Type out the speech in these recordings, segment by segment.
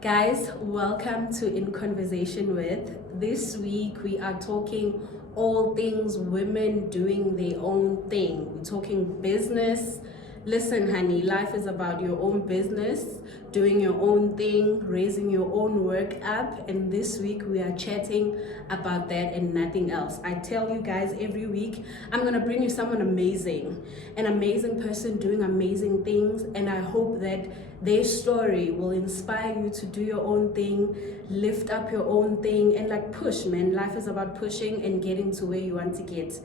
Guys, welcome to In Conversation with. This week we are talking all things women doing their own thing. We're talking business. Listen, honey, life is about your own business, doing your own thing, raising your own work up. And this week we are chatting about that and nothing else. I tell you guys, every week I'm gonna bring you someone amazing, an amazing person doing amazing things. And I hope that their story will inspire you to do your own thing, lift up your own thing, and like push, man. Life is about pushing and getting to where you want to get.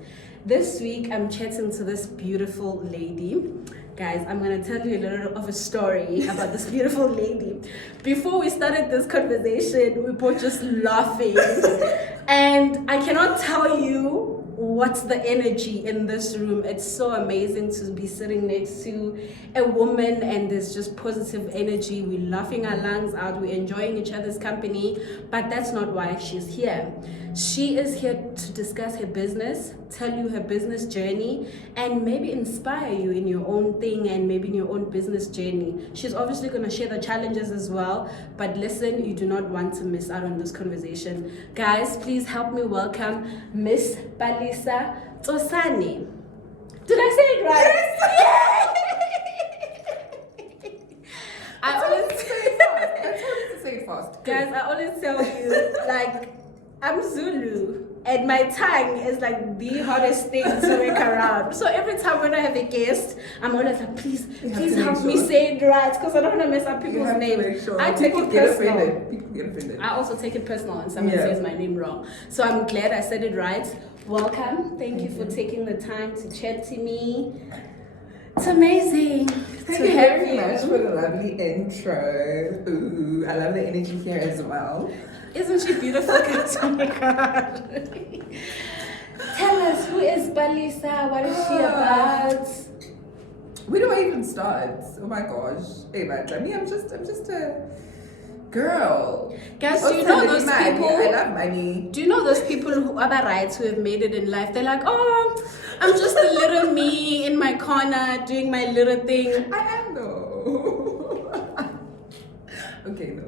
This week I'm chatting to this beautiful lady. Guys, I'm gonna tell you a little of a story about this beautiful lady. Before we started this conversation, we both just laughing. And I cannot tell you what's the energy in this room. It's so amazing to be sitting next to a woman and there's just positive energy. We're laughing our lungs out, we're enjoying each other's company, but that's not why she's here. She is here to discuss her business, tell you her business journey, and maybe inspire you in your own thing and maybe in your own business journey. She's obviously going to share the challenges as well, but listen, you do not want to miss out on this conversation. Guys, please help me welcome Miss Palesa Tsosane. Did I say it right? Yes! I always say it fast. I told you to say it fast. Guys, I always tell you, like, I'm Zulu, and my tongue is like the hardest thing to work around. So every time when I have a guest, I'm always like, please help me say it right, because I don't want to mess up people's names. Sure. I take it personal. People get offended. I also take it personal when someone says my name wrong. So I'm glad I said it right. Welcome. Thank you for taking the time to chat to me. It's amazing Thank to you have very you. much for the lovely intro. Ooh, I love the energy here as well. Isn't she beautiful? Oh my God. Tell us, who is Palesa? What is she about? Where do I even start? Oh my gosh. Hey, man, I mean, I'm just a girl. Guys, do you know those people? I love money. Do you know those people who are right who have made it in life? They're like, oh, I'm just a little me in my corner doing my little thing. I am though. Okay, no.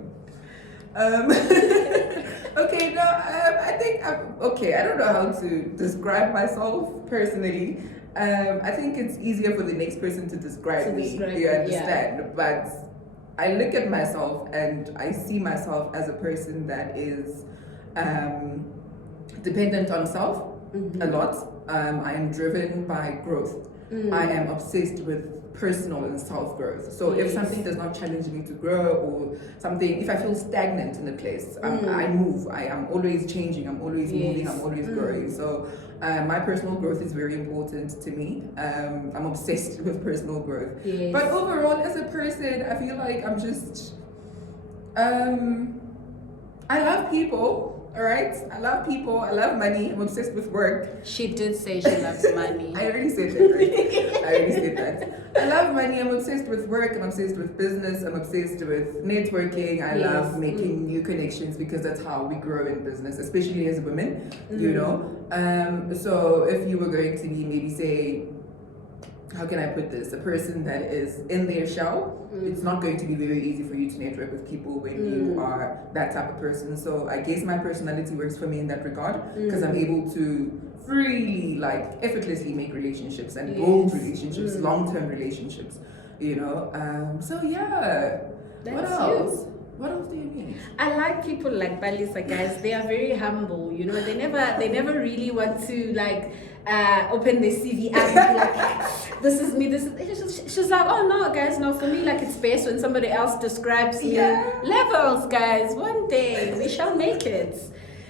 Okay, no, I think okay. I don't know how to describe myself personally. I think it's easier for the next person to describe me. You understand? Yeah. But I look at myself and I see myself as a person that is dependent on self a lot. I am driven by growth. I am obsessed with personal and self-growth. So if something does not challenge me to grow, or something, if I feel stagnant in a place, I move. I am always changing, I'm always moving, I'm always growing. So my personal growth is very important to me. I'm obsessed with personal growth. But overall, as a person, I feel like I'm just, I love people. All right, I love people. I love money. I'm obsessed with work. She did say she loves money. I already said that, right? I already said that. I love money. I'm obsessed with work. I'm obsessed with business. I'm obsessed with networking. I love making new connections because that's how we grow in business, especially as women, you know. So if you were going to be maybe say, how can I put this? A person that is in their shell, it's not going to be very easy for you to network with people when you are that type of person. So I guess my personality works for me in that regard because I'm able to freely, like effortlessly make relationships and build relationships, long-term relationships, you know. So yeah, what else? What else do you mean? I like people like Palesa, guys. They are very humble, you know. They never really want to like open their CV up and be like, this is me, she's like, oh no guys, no, for me like it's best when somebody else describes me. Levels, guys, one day we shall make it.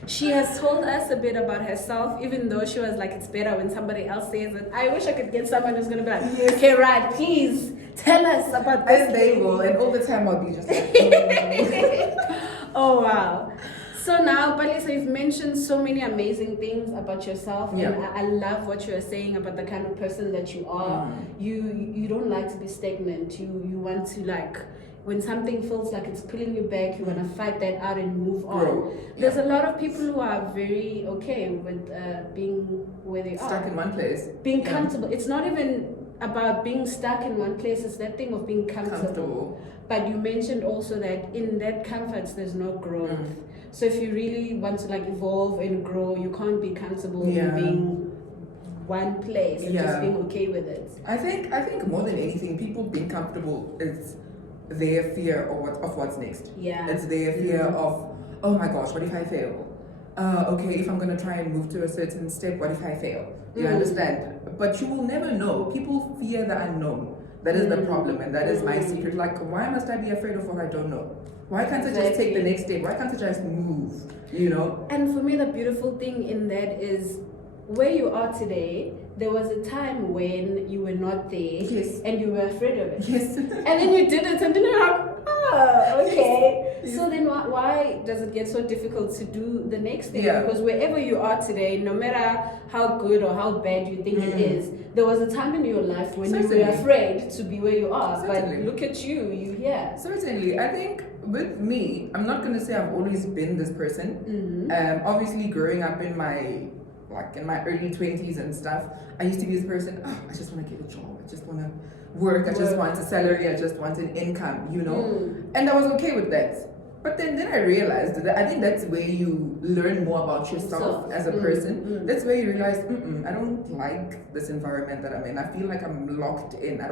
She has told us a bit about herself, even though she was like, it's better when somebody else says it. I wish I could get someone who's gonna be like, okay, right, please tell us about this. And they will, and all the time I'll be just like, oh wow. So now, Palesa, you've mentioned so many amazing things about yourself, and I love what you are saying about the kind of person that you are. You don't like to be stagnant. You want to, like, when something feels like it's pulling you back, you want to fight that out and move on. There's a lot of people who are very okay with being where they are. Stuck in one place. Being comfortable. It's not even about being stuck in one place is that thing of being comfortable. But you mentioned also that in that comfort there's no growth. So if you really want to like evolve and grow, you can't be comfortable in being one place and just being okay with it. I think more than anything, people being comfortable is their fear of what's next. Yeah. It's their fear of, oh my gosh, what if I fail? Okay, if I'm gonna try and move to a certain step, what if I fail? You understand? But you will never know. People fear the unknown. That is the problem, and that is my secret. Like, why must I be afraid of what I don't know? Why can't I just take the next step? Why can't I just move? You know? And for me, the beautiful thing in that is where you are today, there was a time when you were not there and you were afraid of it. Yes. And then you did it and then you're like, oh, okay. Yes. So then why does it get so difficult to do the next thing? Because wherever you are today, no matter how good or how bad you think it is, there was a time in your life when you were afraid to be where you are. But look at you here. Certainly. I think with me, I'm not going to say I've always been this person. Obviously, growing up in my early 20s and stuff, I used to be this person, I just want to get a job, I just want to work, I just want a salary, I just want an income, you know? And I was okay with that. But then I realized that I think that's where you learn more about yourself as a person. That's where you realize, I don't like this environment that I'm in. I feel like I'm locked in. I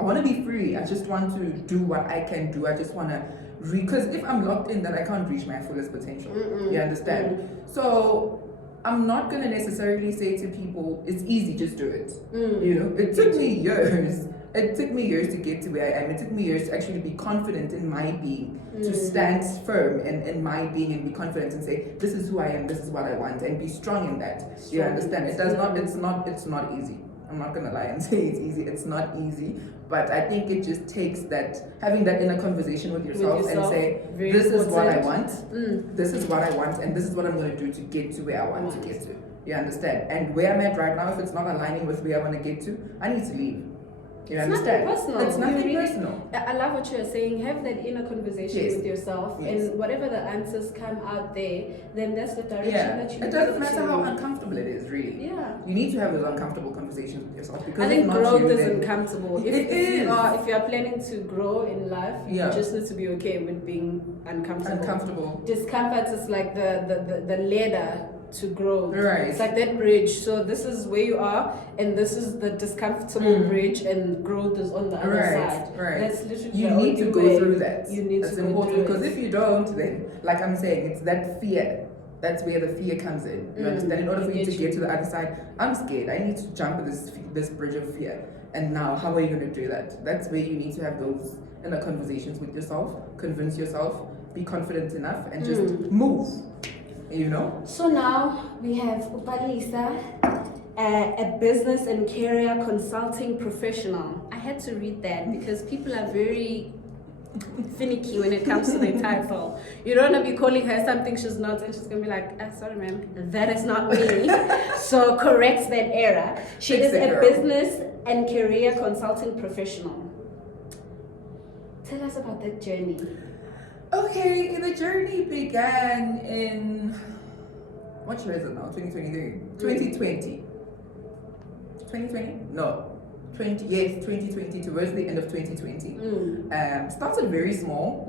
want to be free. I just want to do what I can do. I just want to because if I'm locked in, then I can't reach my fullest potential. You understand? So I'm not going to necessarily say to people, it's easy, just do it. You know, it took me years. It took me years to get to where I am. It took me years to actually be confident in my being, to stand firm in my being and be confident and say, this is who I am, this is what I want, and be strong in that. You understand? It's not easy. I'm not gonna lie and say it's easy. It's not easy, but I think it just takes having that inner conversation with yourself and say, this is what I want, this is what I want, and this is what I'm gonna do to get to where I want to get to. You understand? And where I'm at right now, if it's not aligning with where I want to get to, I need to leave. You understand? It's nothing personal. I love what you're saying. Have that inner conversation with yourself, and whatever the answers come out there, then that's the direction that you. It doesn't matter how uncomfortable it is, really. Yeah. You need to have those uncomfortable conversations with yourself because I think growth is uncomfortable. If you are planning to grow in life, you just need to be okay with being uncomfortable. Discomfort is like the ladder to grow. Right. It's like that bridge. So this is where you are, and this is the discomfortable bridge, and growth is on the other side. Right. That's literally you need to go through that. You need That's to go important through because it. if you don't, then like I'm saying, it's that fear. That's where the fear comes in. You understand? In order for you to get to the other side, I'm scared. I need to jump this bridge of fear. And now, how are you going to do that? That's where you need to have those inner conversations with yourself, convince yourself, be confident enough, and just move. You know? So now we have Palesa, a business and career consulting professional. I had to read that because people are very finicky when it comes to their title. You don't want to be calling her something she's not, and she's going to be like, sorry ma'am, that is not me. So correct that error. She is a business and career consulting professional. Tell us about that journey. Okay, the journey began in, what year is it now? 2023? 2020. 2020? No. 2020, towards the end of 2020. Started very small.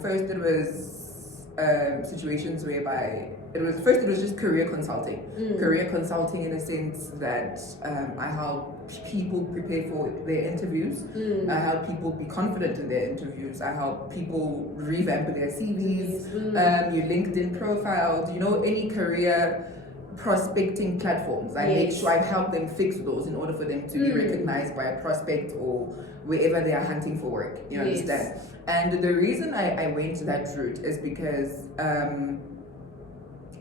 First it was situations whereby it was just career consulting. Career consulting in a sense that I help people prepare for their interviews. I help people be confident in their interviews. I help people revamp their CVs, your LinkedIn profiles, any career prospecting platforms. I make sure I help them fix those in order for them to be recognized by a prospect or wherever they are hunting for work. You understand? And the reason I went that route is because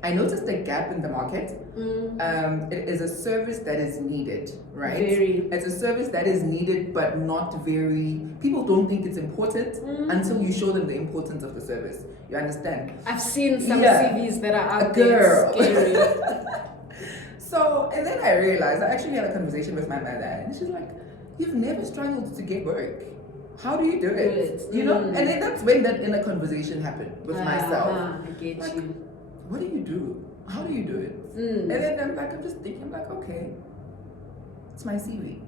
I noticed a gap in the market. It is a service that is needed, right? It's a service that is needed, but not very. People don't think it's important until you show them the importance of the service. You understand? I've seen some CVs that are out there. Scary. So, and then I realized I actually had a conversation with my mother, and she's like, "You've never struggled to get work. How do you do it? And then that's when that inner conversation happened with myself. I get like, you. What do you do? How do you do it? And then I'm just thinking, okay, it's my CV.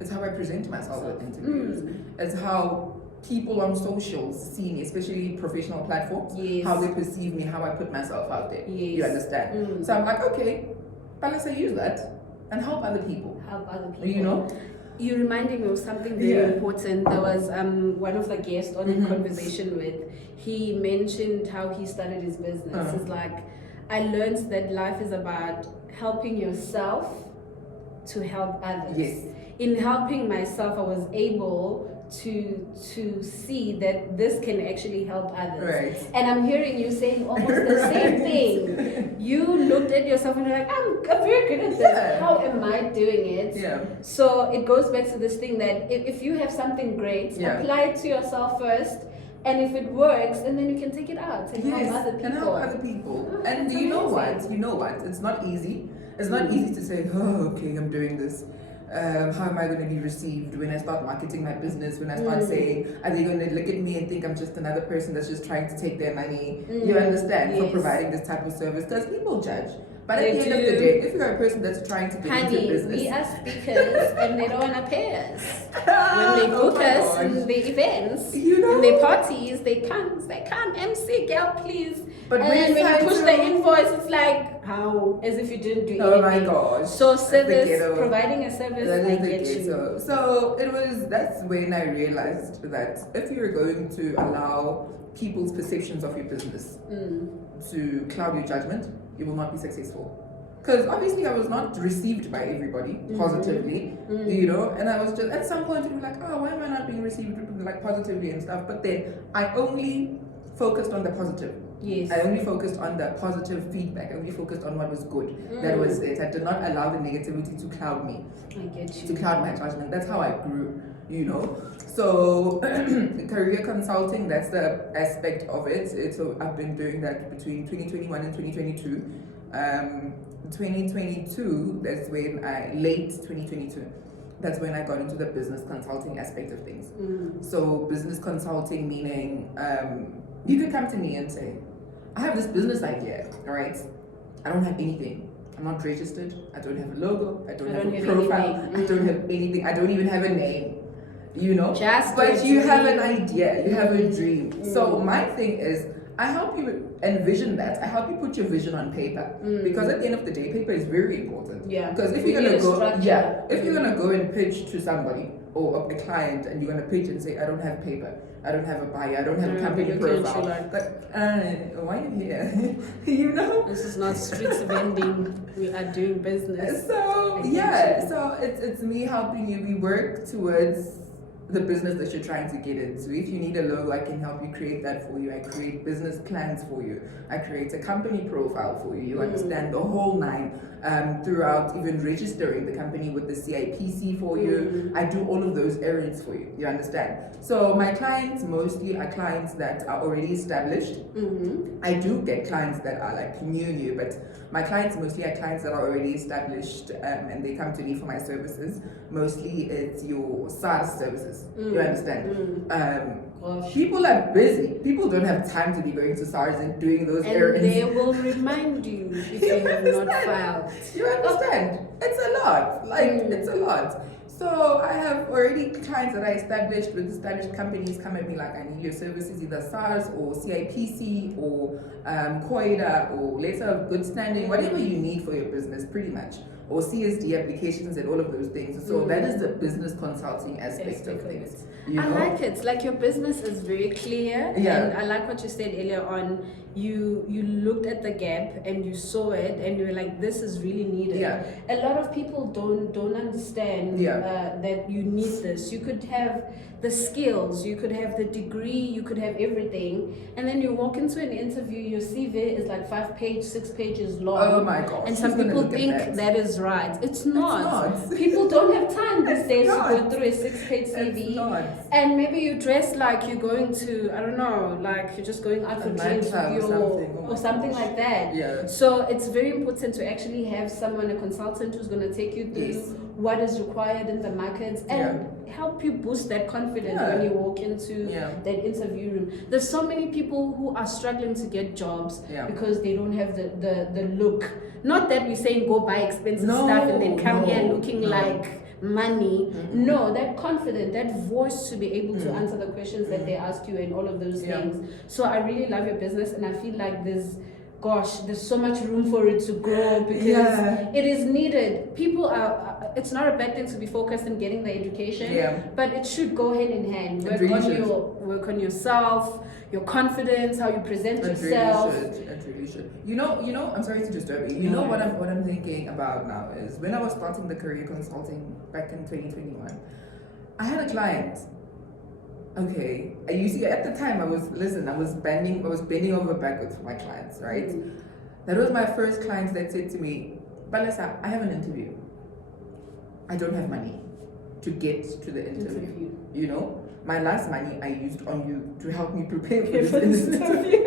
It's how I present myself with interviews. It's how people on socials see me, especially professional platforms, how they perceive me, how I put myself out there. You understand? So I'm like, okay, Palesa, use that and help other people. Help other people. You know? You reminded me of something very important. There was one of the guests on in conversation with, he mentioned how he started his business. It's like, I learned that life is about helping yourself to help others. Yes. In helping myself, I was able to see that this can actually help others. Right. And I'm hearing you saying almost the same thing. You looked at yourself and you're like, I'm very good at this. How am I doing it? Yeah. So it goes back to this thing that if you have something great, apply it to yourself first. And if it works, and then you can take it out and help other people. And help other people. And you know what? You know what? It's not easy. It's not easy to say, oh, okay, I'm doing this. How am I going to be received when I start marketing my business, when I start saying, are they going to look at me and think I'm just another person that's just trying to take their money? You understand? For providing this type of service, because people judge. But at the end of the day, if you're a person that's trying to get into business, we are speakers and they don't want to pay us. When they book us in the events, in the parties, they can't MC, girl, please. But and then when you push the invoice, it's like, how? As if you didn't do anything. Oh my gosh. So service, providing a service, I get you. So that's when I realized that if you're going to allow people's perceptions of your business to cloud your judgment, you will not be successful. Because obviously I was not received by everybody positively, you know, and I was just, at some point, you were like, oh, why am I not being received like positively and stuff? But then I only focused on the positive. Yes. I only focused on the positive feedback. I only focused on what was good. That was it. I did not allow the negativity to cloud me. I get you. To cloud my judgment. That's how I grew, you know. So career consulting, that's the aspect of it. So I've been doing that between 2021 and 2022. 2022, that's when late 2022. That's when I got into the business consulting aspect of things. So business consulting meaning you could come to me and say, I have this business idea, all right? I don't have anything. I'm not registered. I don't have a logo. I don't have a profile. I don't have anything. I don't even have a name, you know? But you have an idea. You have a dream. So my thing is, I help you envision that. I help you put your vision on paper. Because at the end of the day, paper is very important. Yeah. Because if you're gonna go, if you're gonna go and pitch to somebody or a client, and you're gonna pitch and say, I don't have paper, I don't have a bio, I don't have a company profile. But why are you here? You know? This is not streets vending. We are doing business. So so it's me helping you. We work towards the business that you're trying to get into. If you need a logo, I can help you create that for you. I create business plans for you. I create a company profile for you. You understand the whole nine, throughout even registering the company with the CIPC for you. I do all of those errands for you. You understand? So my clients mostly are clients that are already established. I do get clients that are like new, but my clients mostly are clients that are already established, and they come to me for my services. Mostly it's your SaaS services. You understand? People are busy. People don't have time to be going to SARS and doing those errands. And they will remind you if you have not filed. You understand? It's a lot. Like, it's a lot. So I have already clients that I established with established companies come at me like, I need your services, either SARS or CIPC or COIDA or letter of good standing, whatever you need for your business, pretty much. Or CSD applications and all of those things. So that is the business consulting aspect of things. You know? I like it. Like your business is very clear. And I like what you said earlier on. You looked at the gap and you saw it and you were like, this is really needed. A lot of people don't understand that you need this. You could have the skills, you could have the degree, you could have everything, and then you walk into an interview, your CV is like 6 pages long. Oh my gosh. And some people think that is right. It's not. People don't have time these days to go through a 6-page CV. And maybe you dress like you're going to, I don't know, like you're just going out for drinks or something like that. So it's very important to actually have someone, a consultant, who's going to take you through what is required in the markets and help you boost that confidence when you walk into that interview room. There's so many people who are struggling to get jobs because they don't have the look. Not that we're saying go buy expensive stuff and then come here looking like money. No, that confident, that voice to be able to answer the questions that they ask you and all of those things. So I really love your business, and I feel like there's so much room for it to grow because it is needed. People are, it's not a bad thing to be focused on getting the education, but it should go hand in hand. Work on yourself, your confidence, how you present yourself. It really should. You know, I'm sorry to disturb you. You know what I'm thinking about now is when I was starting the career consulting back in 2021, I had a client. Okay, you see, at the time I was bending over backwards for my clients, right? That was my first client that said to me, Palesa, I have an interview. I don't have money to get to the interview. You know, my last money I used on you to help me prepare for this interview.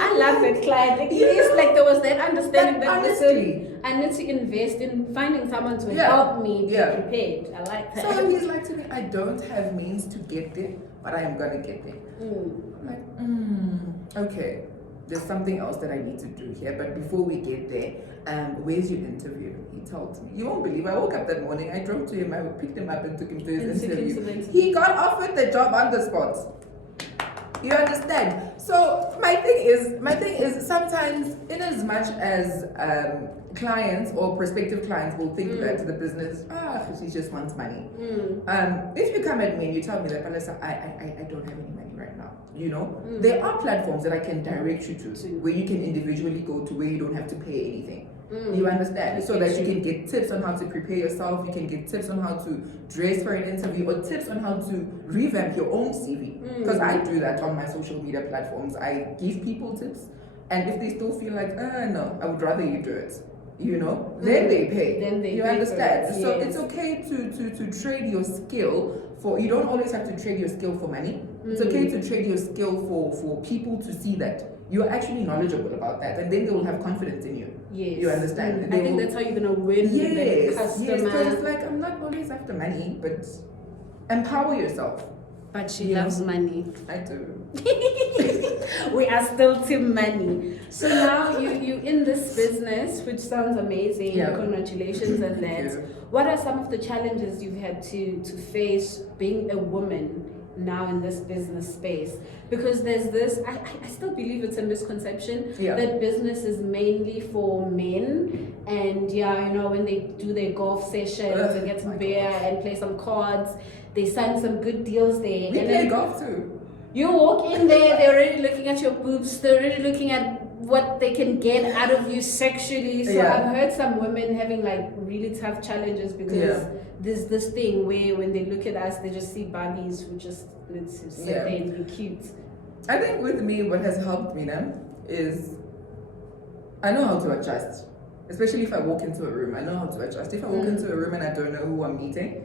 I love that client. Like, it's like there was that understanding that honestly, I need to invest in finding someone to help me be prepared. I like that. So he's like to me, I don't have means to get there, but I am gonna get there. I'm like, okay, there's something else that I need to do here. But before we get there, where's your interview? He told me. You won't believe, I woke up that morning, I drove to him, I picked him up and took him to his interview. He got offered the job on the spot. You understand? So my thing is sometimes, in as much as clients or prospective clients will think that the business, she just wants money. If you come at me and you tell me that, Palesa, I don't have any money right now, you know, there are platforms that I can direct you to where you can individually go to, where you don't have to pay anything. You understand? So that you can get tips on how to prepare yourself, you can get tips on how to dress for an interview, or tips on how to revamp your own CV. Because I do that on my social media platforms. I give people tips, and if they still feel like, no, I would rather you do it, you know, then they pay. You understand? So it's okay to trade your skill for, you don't always have to trade your skill for money. It's okay to trade your skill for people to see that you're actually knowledgeable about that, and then they will have confidence in you. You understand? I think that's how you're gonna win the customer. Yes, because it's like, I'm not always after money, but empower yourself. But she loves money. I do. We are still team money. So now you in this business, which sounds amazing. Congratulations on that. What are some of the challenges you've had to face being a woman now in this business space? Because there's this, I still believe it's a misconception that business is mainly for men, and you know, when they do their golf sessions and get some beer and play some cards, they sign some good deals there. We play golf too. You walk in there, they're already looking at your boobs, they're already looking at what they can get out of you sexually. So I've heard some women having like really tough challenges because there's this thing where when they look at us, they just see Barbies who just let's sit there and be cute. I think with me, what has helped me now is I know how to adjust. Especially if I walk into a room, I know how to adjust. If I walk into a room and I don't know who I'm meeting,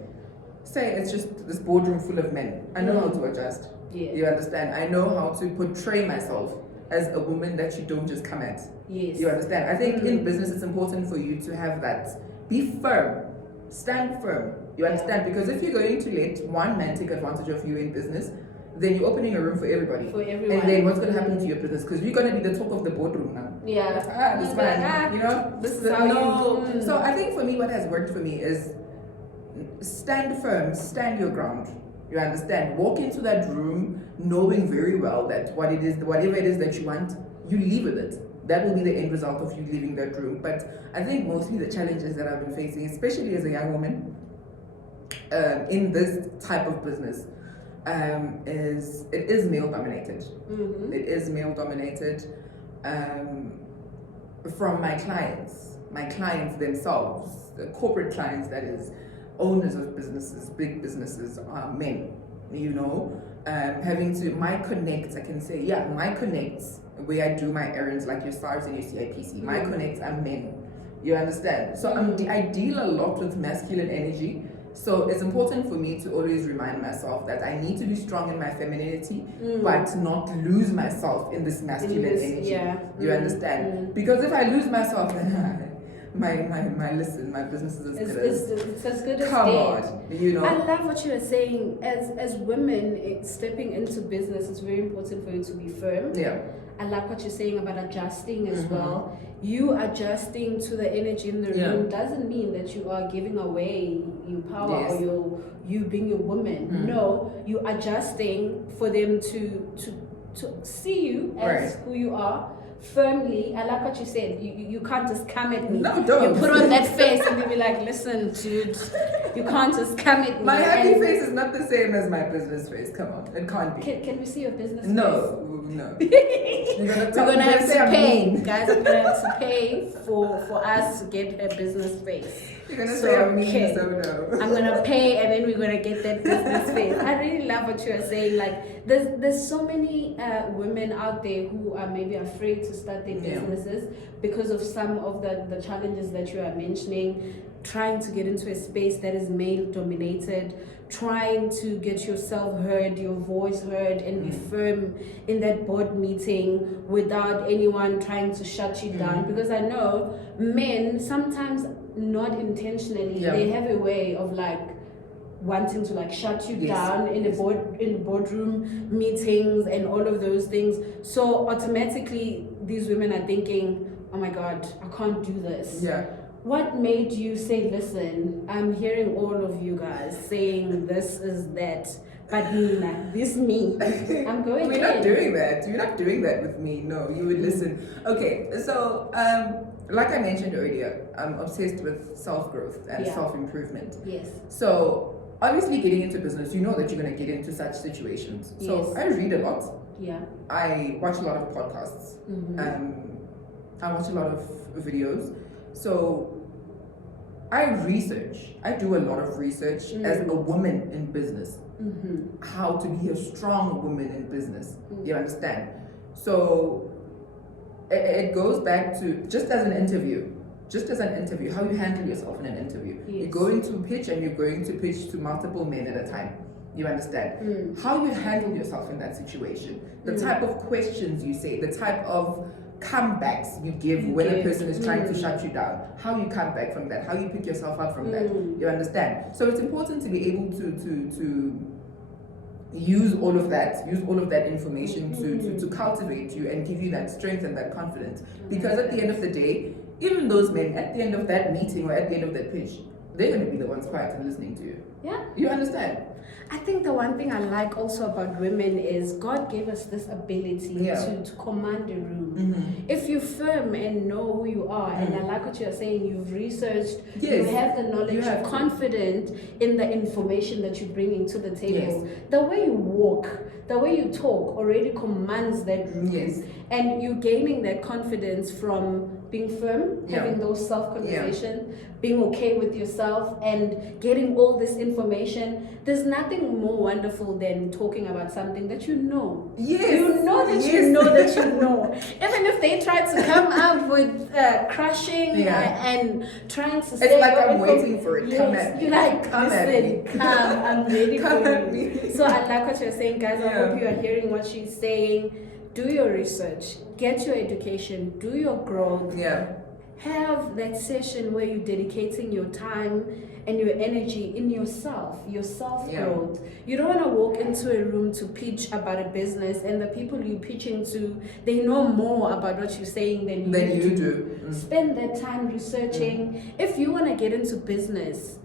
say it's just this boardroom full of men, I know how to adjust. You understand? I know how to portray myself as a woman that you don't just come at. You understand? I think in business it's important for you to have that. Be firm. Stand firm. You understand? Because if you're going to let one man take advantage of you in business, then you're opening a room for everybody. For everyone. And then what's going to happen to your business? Because you're going to be the talk of the boardroom now. This man, you know, this is how you. So I think for me, what has worked for me is stand firm, stand your ground. You understand? Walk into that room knowing very well that whatever it is that you want, you leave with it. That will be the end result of you leaving that room. But I think mostly the challenges that I've been facing, especially as a young woman, in this type of business, it is male dominated. It is male dominated. From my clients themselves, the corporate clients, that is, owners of businesses, big businesses, are men, you know. My connects, I can say, my connects, where I do my errands like your SARS and your CIPC, my connects are men, you understand? So I deal a lot with masculine energy, so it's important for me to always remind myself that I need to be strong in my femininity, but not lose myself in this masculine energy. You understand? Because if I lose myself, my business is as good as. It's as good as Come dead. on, you know. I love what you are saying. As women, stepping into business, it's very important for you to be firm. Yeah. I like what you're saying about adjusting as well. You adjusting to the energy in the room doesn't mean that you are giving away your power or you being a woman. No, you adjusting for them to see you as who you are. Firmly, I like what you said. You can't just come at me. No, don't. You put on that face and they be like, listen, dude, you can't just come at me. My happy face is not the same as my business face. Come on, it can't be. Can we see your business No. We're gonna have to pay, guys. I'm gonna have to pay for us to get a business face. You're gonna say I'm mean, so no. I'm gonna pay, and then we're gonna get that business face. I really love what you are saying. Like, there's so many women out there who are maybe afraid to start their businesses because of some of the challenges that you are mentioning. Trying to get into a space that is male dominated, trying to get yourself heard, your voice heard, and be firm in that board meeting without anyone trying to shut you down. Because I know men sometimes, not intentionally, they have a way of like wanting to like shut you down in the boardroom meetings and all of those things. So automatically these women are thinking, oh my God, I can't do this. What made you say, listen, I'm hearing all of you guys saying this is that, but Nina, this me, I'm going We're not doing that. You're not doing that with me. No, you would listen. Okay, so like I mentioned earlier, I'm obsessed with self-growth and self-improvement. Yes. So obviously getting into business, you know that you're going to get into such situations. So I read a lot. Yeah. I watch a lot of podcasts. I watch a lot of videos. So I do a lot of research as a woman in business, how to be a strong woman in business, you understand? So it goes back to just as an interview, how you handle yourself in an interview. You're going to pitch and you're going to pitch to multiple men at a time. You understand? How you handle yourself in that situation, the type of questions you say, the type of comebacks you give when a person is trying to shut you down, how you come back from that, how you pick yourself up from that. You understand? So it's important to be able to use all of that information to cultivate you and give you that strength and that confidence. Because at the end of the day, even those men at the end of that meeting or at the end of that pitch, they're going to be the ones quiet and listening to you. Yeah. You understand? I think the one thing I like also about women is God gave us this ability to command a room. If you're firm and know who you are, and I like what you're saying, you've researched, you have the knowledge, you're confident in the information that you're bringing to the table. The way you walk, the way you talk already commands that room. And you're gaining that confidence from being firm, having those self-conversations, being okay with yourself, and getting all this information. There's nothing more wonderful than talking about something that you know. You know that you know that you know. Even if they try to come up with crushing and trying to say, it's like I'm waiting for it. Come at me. You're like, listen, come, I'm ready for you. So I like what you're saying, guys. I hope you are hearing what she's saying. Do your research, get your education, do your growth. Have that session where you're dedicating your time and your energy in yourself, your self-growth. You don't want to walk into a room to pitch about a business and the people you're pitching to, they know more about what you're saying than you do. Spend that time researching. If you want to get into business,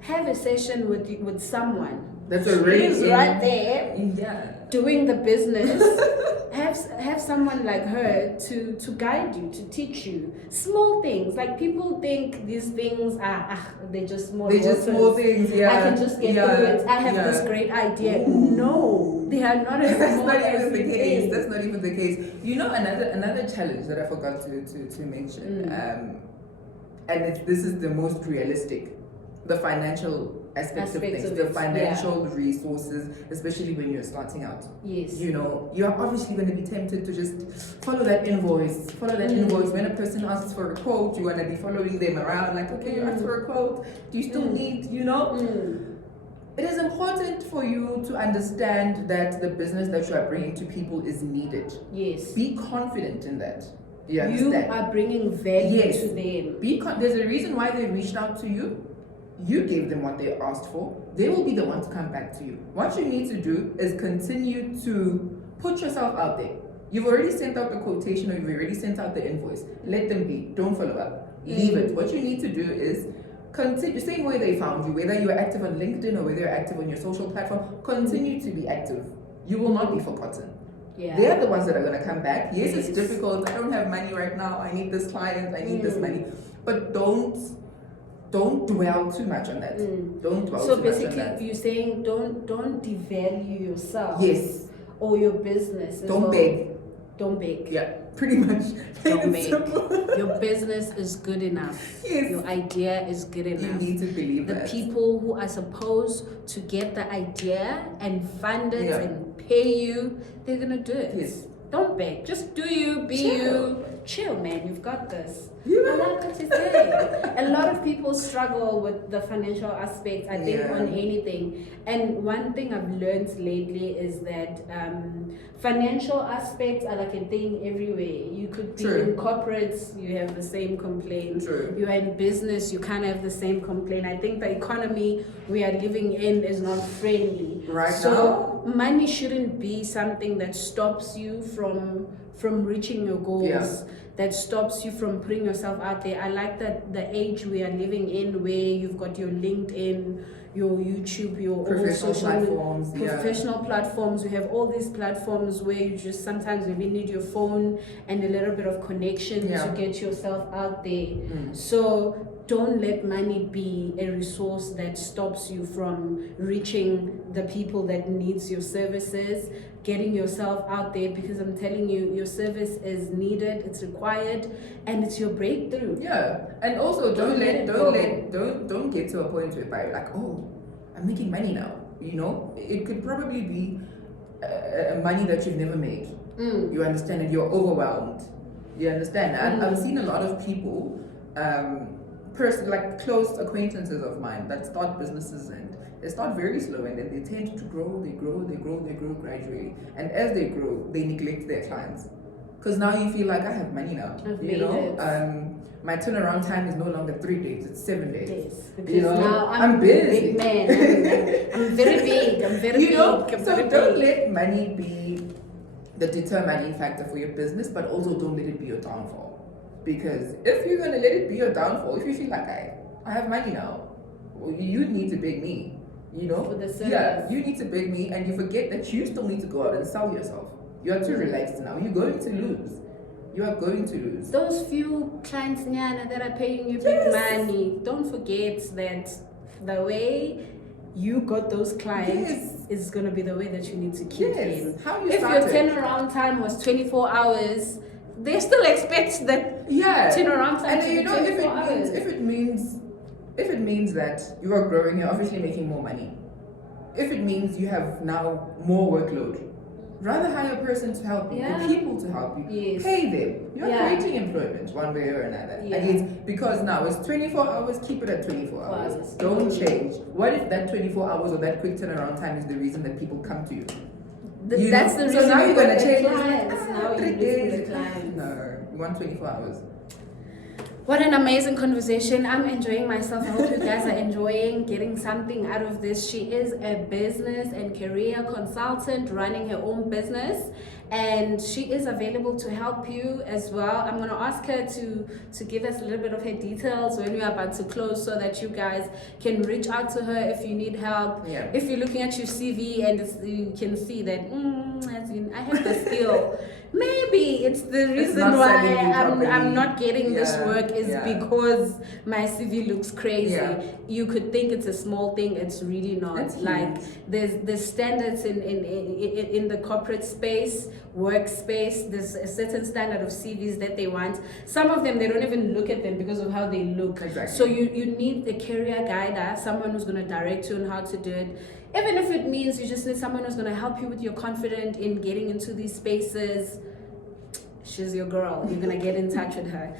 have a session with someone that's already right there doing the business. have someone like her to guide you, to teach you small things. Like, people think these things are they're just small things. I can just get through it. I have this great idea. No, they are not as That's small not as even the you case. think. That's not even the case. You know, another challenge that I forgot to mention, and this is the most realistic, the financial aspects of things, the financial resources, especially when you're starting out. You know, you're obviously going to be tempted to just follow that invoice. When a person asks for a quote, you want to be following them around, like, okay, you asked for a quote, do you still need, you know? It is important for you to understand that the business that you are bringing to people is needed. Be confident in that. You understand? are bringing value Yes. to them. There's a reason why they reached out to you. You gave them what they asked for. They will be the one to come back to you. What you need to do is continue to put yourself out there. You've already sent out the quotation, or you've already sent out the invoice. Let them be. Don't follow up. Leave it. What you need to do is continue, same way they found you, whether you're active on LinkedIn or whether you're active on your social platform, continue to be active. You will not be forgotten. Yeah. They are the ones that are going to come back. Yes, it's difficult. I don't have money right now. I need this client. I need this money. But don't dwell too much on that. Don't dwell too much on that. So basically, you're saying don't devalue yourself. Yes. Or your business. Don't beg. Don't beg. Yeah, pretty much. Don't beg. Your business is good enough. Yes. Your idea is good enough. You need to believe the that. people who are supposed to get the idea and fund it and pay you, they're gonna do it. Yes. Don't beg. Just do you, be you. Chill, man. You've got this. I like what you're saying. A lot of people struggle with the financial aspects, I think, on anything. And one thing I've learned lately is that financial aspects are like a thing everywhere. You could be in corporates, you have the same complaint. You are in business, you kind of have the same complaint. I think the economy we are living in is not friendly. So money shouldn't be something that stops you from reaching your goals, that stops you from putting yourself out there. I like that the age we are living in, where you've got your LinkedIn, your YouTube, your professional platforms, professional platforms. You have all these platforms where you just sometimes maybe need your phone and a little bit of connection to get yourself out there. So don't let money be a resource that stops you from reaching the people that needs your services, getting yourself out there, because I'm telling you, your service is needed, it's required, and it's your breakthrough. And also don't get to a point where you're like, oh, I'm making money now. You know, it could probably be money that you've never made. You understand? And you're overwhelmed. You understand? I've seen a lot of people, like close acquaintances of mine, that start businesses, and they start very slow, and then they tend to grow gradually. And as they grow, they neglect their clients. Because now you feel like, I have money now. My turnaround time is no longer 3 days, it's 7 days. Yes, because now I'm busy. Big man. I'm very big. I'm very big. So don't let money be the determining factor for your business, but also don't let it be your downfall. Because if you're going to let it be your downfall, if you feel like, I have money now, well, you need to beg me, For the service. You need to beg me, and you forget that you still need to go out and sell yourself. You are too relaxed now. You're going to lose. You are going to lose. Those few clients that are paying you big money, don't forget that the way you got those clients is going to be the way that you need to keep them. If your turnaround time was 24 hours, they still expect that turnaround time to be 24 hours. If it means that you are growing, you're obviously making more money. If it means you have now more workload, rather hire a person to help you, people to help you, pay them. You're creating employment one way or another. And it's because now it's 24 hours, keep it at 24 hours. Don't change. What if that 24 hours or that quick turnaround time is the reason that people come to you? That's the reason. So now you're going to change clients. Now you're losing the clients. No, you want 24 hours. What an amazing conversation. I'm enjoying myself. I hope you guys are enjoying getting something out of this. She is a business and career consultant running her own business, and she is available to help you as well. I'm going to ask her to give us a little bit of her details when we are about to close, so that you guys can reach out to her if you need help. If you're looking at your CV and you can see that I have the skill, maybe it's the reason why I'm not getting this work is because my CV looks crazy. You could think it's a small thing, it's really not. It's like there's standards in the corporate space, workspace. There's a certain standard of CVs that they want. Some of them, they don't even look at them because of how they look. So you need a career guider, someone who's going to direct you on how to do it. Even if it means you just need someone who's going to help you with your confidence in getting into these spaces, she's your girl. You're going to get in touch with her.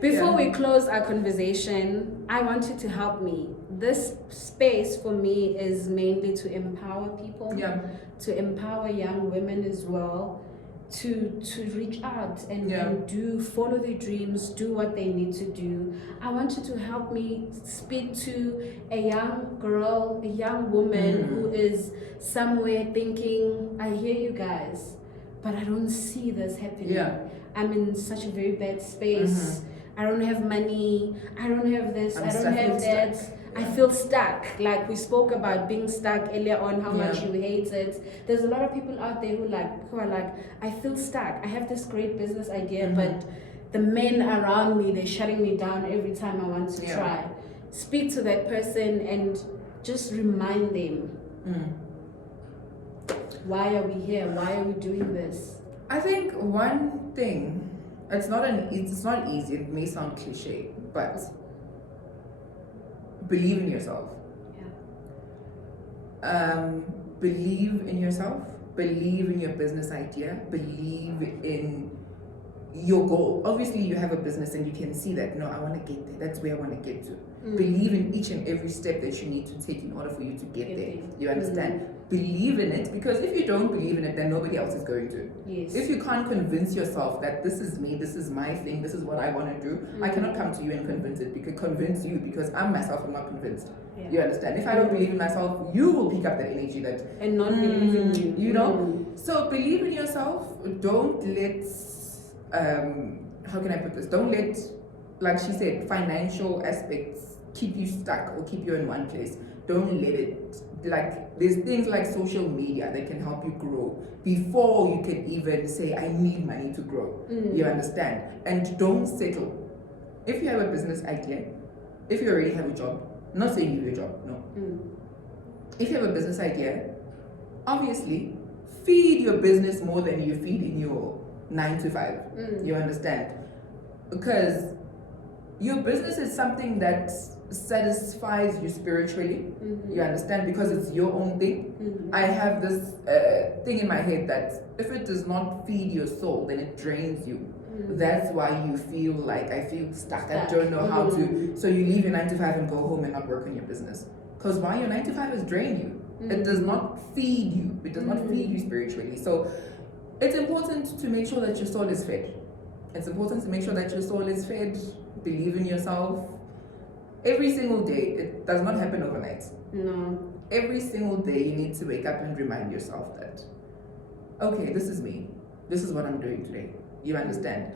Before we close our conversation, I want you to help me. This space for me is mainly to empower people, to empower young women as well. to reach out and follow their dreams, do what they need to do. I want you to help me speak to a young girl, a young woman who is somewhere thinking, I hear you guys, but I don't see this happening. Yeah. I'm in such a very bad space. I don't have money. I don't have this. I don't have that. I feel stuck. Like we spoke about being stuck earlier on, how much you hate it. There's a lot of people out there who are like, I feel stuck. I have this great business idea, but the men around me, they're shutting me down every time I want to try. Speak to that person and just remind them. Why are we here? Why are we doing this? I think one thing, it's not easy, it may sound cliche, but believe in yourself. Believe in yourself, believe in your business idea, believe in your goal. Obviously you have a business and you can see that, no, I want to get there, that's where I want to get to. Believe in each and every step that you need to take in order for you to get there. You understand? Believe in it, because if you don't believe in it, then nobody else is going to. Yes. If you can't convince yourself that this is me, this is my thing, this is what I want to do, I cannot come to you and convince you because I myself am not convinced. You understand? If I don't believe in myself, you will pick up that energy and not believe in you. You know? So believe in yourself. Don't let how can I put this? Don't let, like she said, financial aspects keep you stuck or keep you in one place. Don't let it, like, there's things like social media that can help you grow before you can even say, I need money to grow. You understand? And don't settle. If you have a business idea, if you already have a job, I'm not saying you have a job, no. If you have a business idea, obviously, feed your business more than you feed in your 9 to 5. You understand? Because your business is something that satisfies you spiritually. You understand? Because it's your own thing. I have this thing in my head that if it does not feed your soul, then it drains you. That's why you feel like, I feel stuck. I don't know how to. So you leave your 9 to 5 and go home and not work on your business. Because why? Your 9 to 5 is drain you. It does not feed you. It does not feed you spiritually. So it's important to make sure that your soul is fed. It's important to make sure that your soul is fed. Believe in yourself. Every single day. It does not happen overnight. No. Every single day you need to wake up and remind yourself that, okay, this is me. This is what I'm doing today. You understand?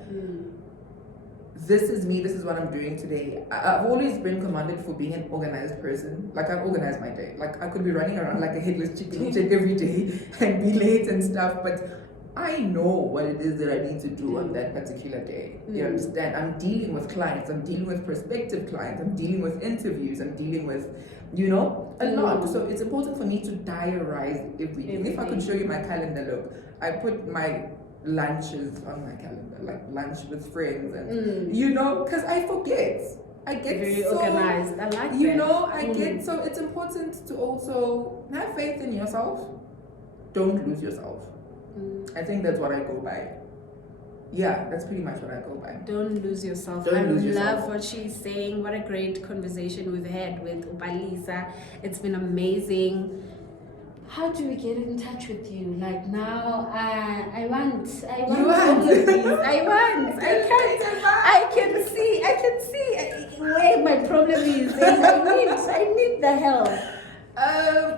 This is me. This is what I'm doing today. I've always been commended for being an organized person. Like, I've organized my day. Like, I could be running around like a headless chicken every day and be late and stuff, but I know what it is that I need to do on that particular day. You understand? I'm dealing with clients. I'm dealing with prospective clients. I'm dealing with interviews. I'm dealing with, you know, a lot. So it's important for me to diarize everything. If I could show you my calendar, look, I put my lunches on my calendar, like lunch with friends, and you know, because I forget. I get very so organized. I like you that. know, I get so it's important to also have faith in yourself. Don't lose yourself. I think that's what I go by. Yeah, that's pretty much what I go by. Don't lose yourself. Don't lose love yourself. what she's saying. What a great conversation we've had with Palesa. It's been amazing. How do we get in touch with you? Like now, I want all of these. I can see where my problem is. I need the help.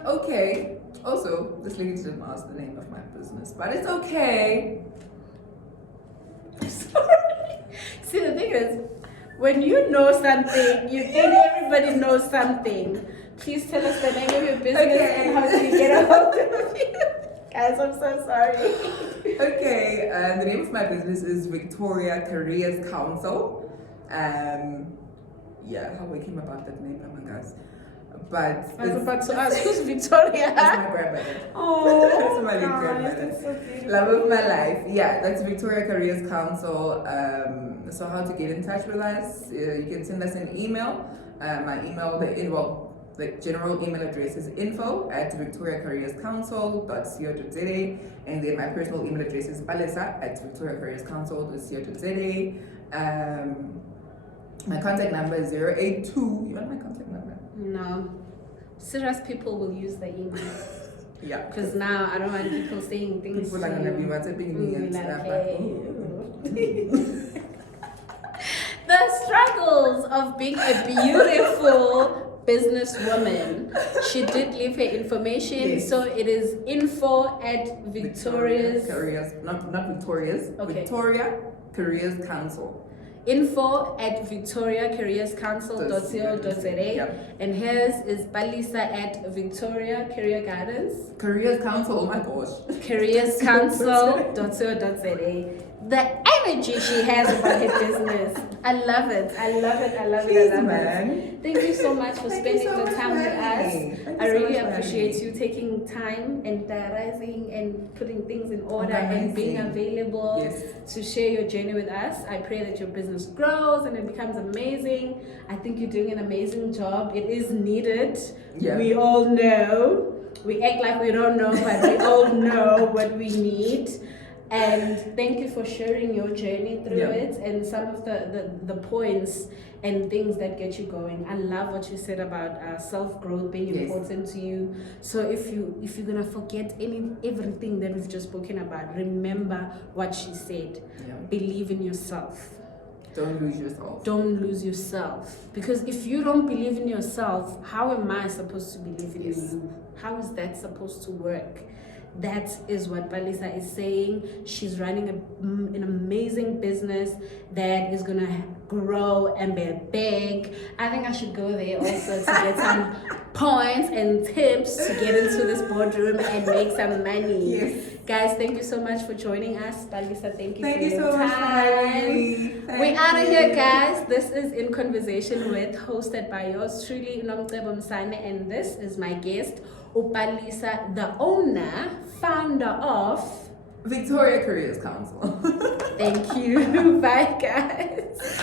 Okay. Also, this lady didn't ask the name of my business, but it's okay. See, the thing is, when you know something, you think everybody knows something. Please tell us the name of your business and how do you get a hold of you. Guys, I'm so sorry. Okay, the name of my business is Victoria Careers Counsel. Yeah, how I came about that name, oh my gosh. But I was about to ask, who's Victoria? That's my grandmother. Oh, that's my late grandmother. That's so beautiful. Love of my life. Yeah, that's Victoria Careers Counsel. So how to get in touch with us? You can send us an email. My email, the general email address is info@victoriacareerscounsel.co.za, and then my personal email address is palesa@victoriacareerscounsel.co.za. My contact number is 082. You want my contact number? No. Serious people will use the email. Yeah. Because now I don't want people saying things. People are gonna be WhatsApping me and stuff like, The struggles of being a beautiful businesswoman. She did leave her information, yes. so it is info@Victoria's Careers, not Victoria's. Okay. Victoria Careers Counsel. info@victoriacareerscounsel.co.za. Yep. And hers is Palesa@Victoria Career Gardens. Careers Counsel, oh my gosh. careerscounsel.co.za. The energy she has about her business. I love it. I love it. I love it. I love it. Thank you so much for spending the time with us. I really appreciate you taking time and diarizing and putting things in order and being available to share your journey with us. I pray that your business grows and it becomes amazing. I think you're doing an amazing job. It is needed. Yeah. We all know. We act like we don't know, but we all know what we need. And thank you for sharing your journey through it and some of the points and things that get you going. I love what you said about self-growth being important to you. So if you're gonna forget everything that we've just spoken about, remember what she said. Believe in yourself. Don't lose yourself. Don't lose yourself. Because if you don't believe in yourself, how am I supposed to believe in you? How is that supposed to work? That is what Palesa is saying. She's running an amazing business that is gonna grow and be big. I think I should go there also to get some points and tips to get into this boardroom and make some money. Yes. Guys, thank you so much for joining us. Palesa, thank you for your so time. much for having me. We're out of here, guys. This is In Conversation With, hosted by yours truly, Nomcebo Msane, and this is my guest, Palesa, the owner, founder of Victoria Careers Counsel. Thank you. Bye, guys.